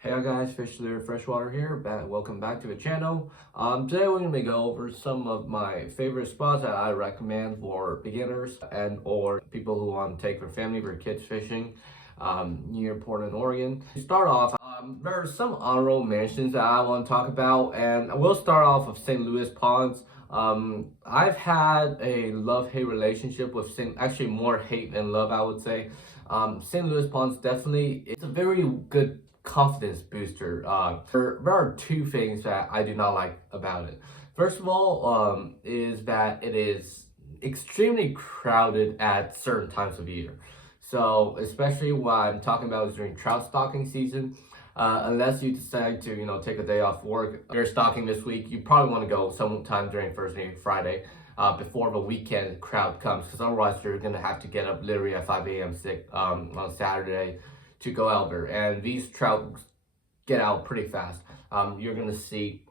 Hey guys, Fish Leader Freshwater here. Welcome back to the channel. Today we're going to go over some of my favorite spots that I recommend for beginners and or people who want to take their family, their kids fishing near Portland, Oregon. To start off, there are some honorable mentions that I want to talk about, and we'll start off with St. Louis Ponds. I've had a love-hate relationship with actually more hate than love, I would say. St. Louis Ponds definitely, it's a very good confidence booster. There are two things that I do not like about it. First of all, is that it is extremely crowded at certain times of year. So especially what I'm talking about is during trout stocking season. Unless you decide to, take a day off work, you're stocking this week, you probably want to go sometime during Thursday, Friday, before the weekend crowd comes, because otherwise you're gonna have to get up literally at 5 a.m. sick on Saturday to go out there, and these trout get out pretty fast. You're gonna see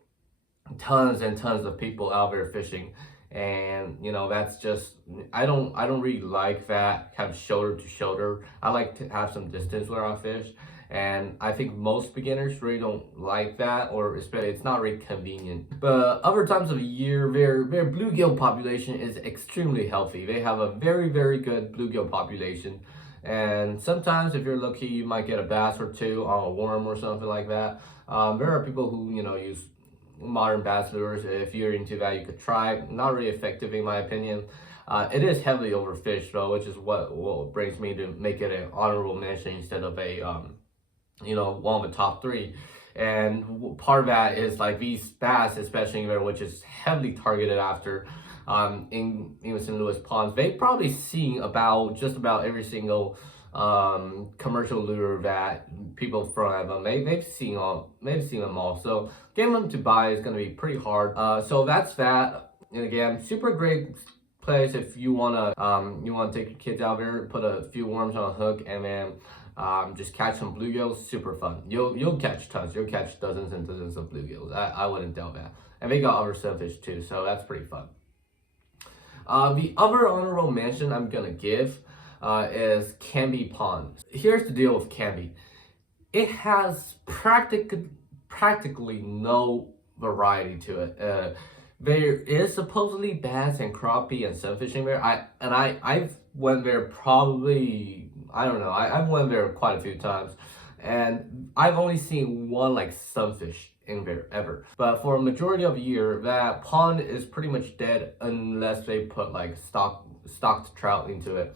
tons and tons of people out there fishing, and that's just I don't really like that kind of shoulder to shoulder. I like to have some distance where I fish, and I think most beginners really don't like that, or especially it's not really convenient. But other times of the year, their bluegill population is extremely healthy. They have a very good bluegill population. And sometimes, if you're lucky, you might get a bass or two on a worm or something like that. There are people who use modern bass lures. If you're into that, you could try. Not really effective in my opinion. It is heavily overfished though, which is what brings me to make it an honorable mention instead of a one of the top three. And part of that is like these bass, especially there, which is heavily targeted after in St. Louis Ponds. They've probably seen just about every single commercial lure that people throw at them. They've seen them all. So getting them to buy is going to be pretty hard. So that's that. And again, super great place if you wanna take your kids out there, put a few worms on a hook, and then just catch some bluegills. Super fun. You'll catch tons. You'll catch dozens and dozens of bluegills. I wouldn't doubt that. And they got other sunfish too, so that's pretty fun. The other honorable mention I'm gonna give is Canby Pond. Here's the deal with Canby. It has practically no variety to it. There is supposedly bass and crappie and sunfishing there. I've went there probably, I don't know, I've went there quite a few times, and I've only seen one like sunfish in there ever. But for a majority of the year, that pond is pretty much dead unless they put like stocked trout into it.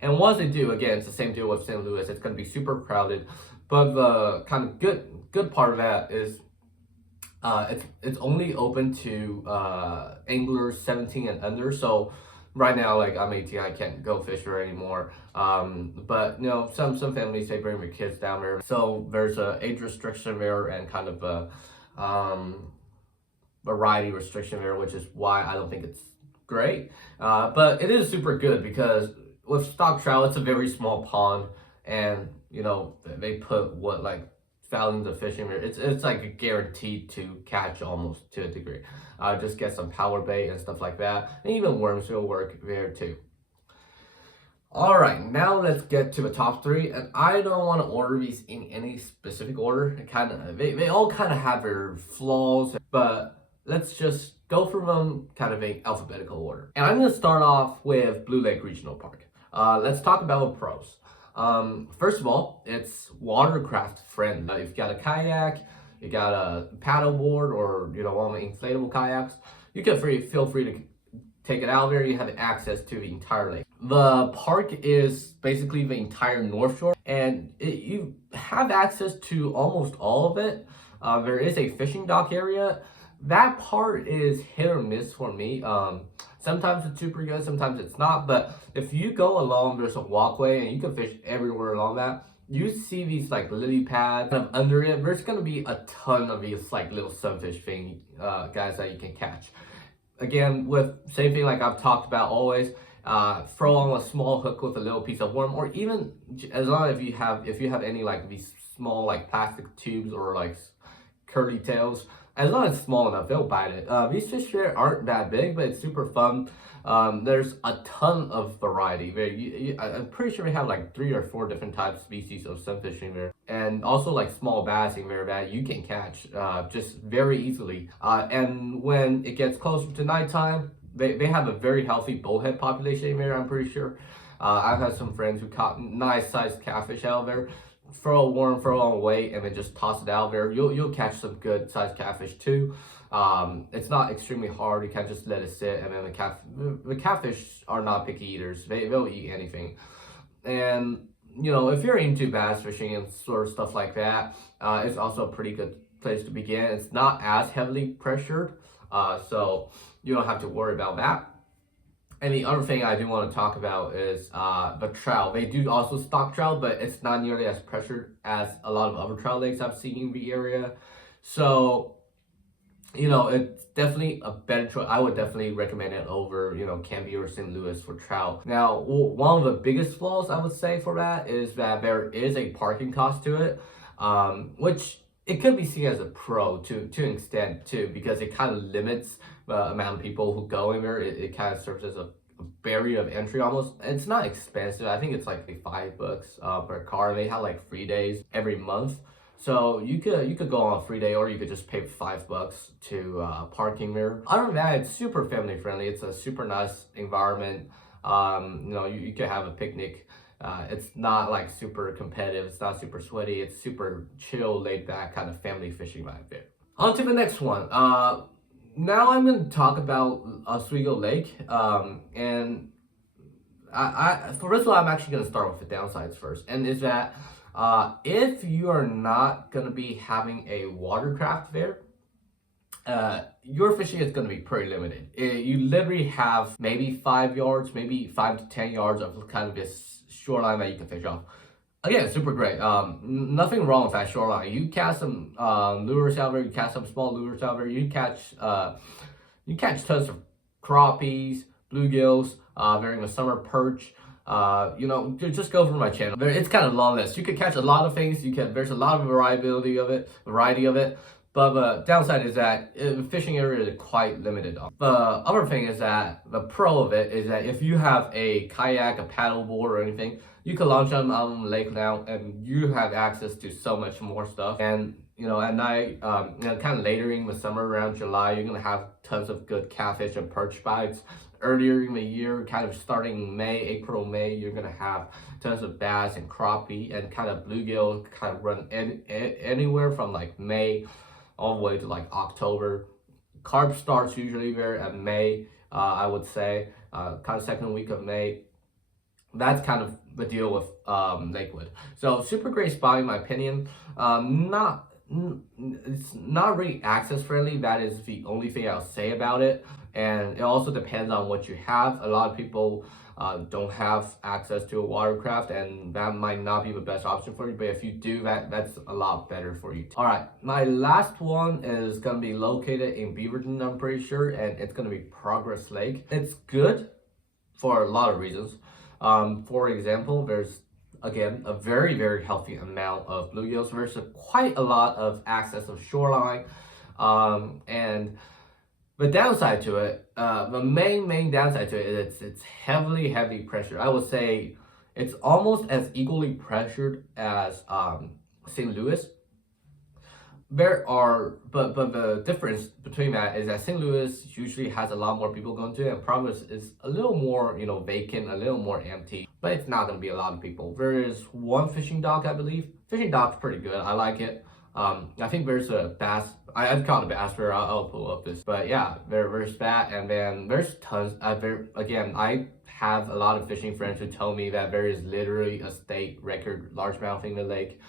And once they do, again, it's the same deal with St. Louis. It's gonna be super crowded. But the kind of good part of that is it's only open to anglers 17 and under. So right now, like I'm 18, I can't go fish there anymore. But some families, they bring their kids down there. So there's a age restriction there and kind of a variety restriction there, which is why I don't think it's great. But it is super good because with stock trout, it's a very small pond, and they put like thousands of fish in there. It's like guaranteed to catch almost to a degree. Just get some power bait and stuff like that, and even worms will work there too. All right, now let's get to the top three, and I don't want to order these in any specific order. They all kind of have their flaws, but let's just go through them kind of in alphabetical order. And I'm going to start off with Blue Lake Regional Park. Let's talk about the pros. First of all, it's watercraft friendly. If you got a kayak, you got a paddleboard, or one of the inflatable kayaks, you can feel free to take it out there. You have access to the entire lake. The park is basically the entire North Shore, and you have access to almost all of it. There is a fishing dock area. That part is hit or miss for me. Sometimes it's super good, sometimes it's not. But if you go along, there's a walkway, and you can fish everywhere along that. You see these like lily pads kind of under it. There's gonna be a ton of these like little sunfish thing guys that you can catch. Again, with same thing like I've talked about always. Throw on a small hook with a little piece of worm, or even as long as if you have any like these small like plastic tubes or like curly tails. As long as it's small enough, they'll bite it. These fish here aren't that big, but it's super fun. There's a ton of variety. I'm pretty sure we have like 3 or 4 different types species of sunfish in there, and also like small bass in there that you can catch just very easily. And when it gets closer to nighttime, they have a very healthy bullhead population in there. I'm pretty sure. I've had some friends who caught nice sized catfish out there. Throw a worm, throw on weight, and then just toss it out there. You'll catch some good sized catfish too. It's not extremely hard. You can't just let it sit, and then the catfish are not picky eaters. They'll eat anything. And you know, if you're into bass fishing and sort of stuff like that, it's also a pretty good place to begin. It's not as heavily pressured, so you don't have to worry about that. And the other thing I do want to talk about is the trout. They do also stock trout, but it's not nearly as pressured as a lot of other trout lakes I've seen in the area. So, you know, it's definitely a better choice. I would definitely recommend it over, you know, Canby or St. Louis for trout. Now, one of the biggest flaws I would say for that is that there is a parking cost to it, which it could be seen as a pro to an extent too, because it kind of limits the amount of people who go in there. It kind of serves as a barrier of entry almost. It's not expensive. I think it's like $5 per car. They have like free days every month. So you could go on a free day, or you could just pay $5 to parking there. Other than that, it's super family friendly. It's a super nice environment. You know, you could have a picnic. It's not like super competitive. It's not super sweaty. It's super chill, laid back kind of family fishing vibe there. On to the next one. Now I'm going to talk about Swiggo Lake. And for this one, I'm actually going to start with the downsides first. And is that if you are not going to be having a watercraft there, your fishing is going to be pretty limited. You literally have maybe 5 yards, maybe 5 to 10 yards of kind of this shoreline that you can fish off. Again, super great. Nothing wrong with that shoreline. You catch some lures out there. You catch some small lures out there. You catch tons of crappies, bluegills, during the summer, perch. You know, just go over my channel. It's kind of long list. You can catch a lot of things. There's a lot of variety of it. But the downside is that the fishing area is quite limited. The other thing is that the pro of it is that if you have a kayak, a paddle board, or anything, you can launch them on the lake now, and you have access to so much more stuff. And you know, at night, you know, kind of later in the summer, around July, you're gonna have tons of good catfish and perch bites. Earlier in the year, kind of starting May, April, May, you're gonna have tons of bass and crappie and kind of bluegill, kind of run anywhere from like May all the way to like October. Carp starts usually there at May, I would say, kind of second week of May. That's kind of the deal with Lakewood. So super great spot in my opinion. It's not really access friendly. That is the only thing I'll say about it. And it also depends on what you have. A lot of people don't have access to a watercraft, and that might not be the best option for you. But if you do, that's a lot better for you. All right, my last one is gonna be located in Beaverton, I'm pretty sure, and it's gonna be Progress Lake. It's good for a lot of reasons. For example, there's again a very, very healthy amount of bluegills. There's quite a lot of access of shoreline, and the downside to it, the main downside to it is it's heavy pressure. I would say it's almost as equally pressured as St. Louis. But the difference between that is that St. Louis usually has a lot more people going to it, and Providence is a little more, you know, vacant, a little more empty. But it's not going to be a lot of people. There is one fishing dock, I believe. Fishing dock's pretty good. I like it. I think there's a bass. I've caught a bass there. I'll pull up this. But yeah, there's that, and then there's tons. Again, I have a lot of fishing friends who tell me that there is literally a state record largemouth in the lake.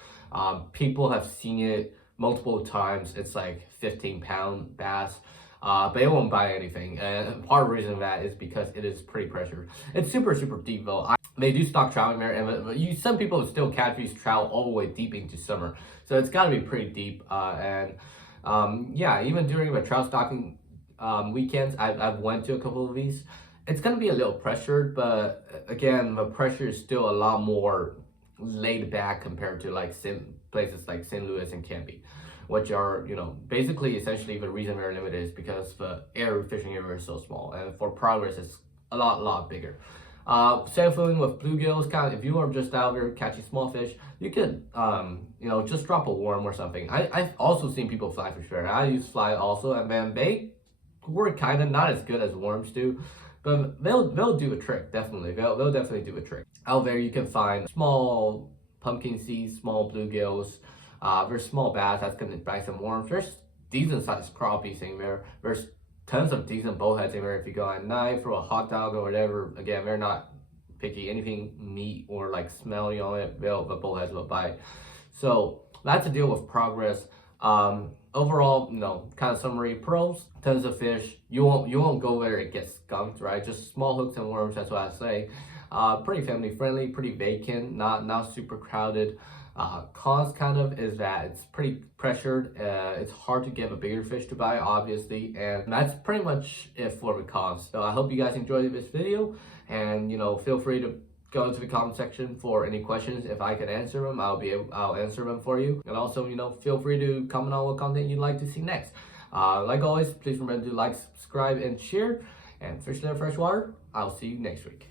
People have seen it multiple times. It's like 15-pound bass. But it won't bite anything. And part of the reason of that is because it is pretty pressured. It's super deep though. They do stock trout in there, and some people still catch these trout all the way deep into summer. So it's got to be pretty deep. Yeah, even during the trout stocking weekends, I've went to a couple of these. It's gonna be a little pressured, but again, the pressure is still a lot more laid back compared to like places like St. Louis and Canby. which are, basically essentially the reason we're limited is because the fishing area is so small, and for progress it's a lot bigger. Same feeling with bluegills. Kind of, if you are just out there catching small fish, you could, just drop a worm or something. I've also seen people fly fish there. I use fly also, and then they work kind of not as good as worms do, but they'll do a trick. Definitely, they'll definitely do a trick. Out there, you can find small pumpkin seeds, small bluegills. There's small bass that's gonna bite some worms. There's decent sized crappies in there. There's tons of decent bullheads in there if you go at night for a hot dog or whatever. Again, they're not picky. Anything meat or like smelly on it, the bullheads will bite. So that's the deal with progress. Overall, kind of summary: pros, tons of fish. You won't go where it gets skunked, right? Just small hooks and worms. That's what I say. Pretty family friendly, pretty vacant, not super crowded. Cons kind of is that it's pretty pressured. It's hard to get a bigger fish to bite, obviously, and that's pretty much it for the cons. So I hope you guys enjoyed this video, and feel free to go into the comment section for any questions. If I can answer them, I'll answer them for you. And also, feel free to comment on what content you'd like to see next. Like always, please remember to like, subscribe, and share. And fish there freshwater. I'll see you next week.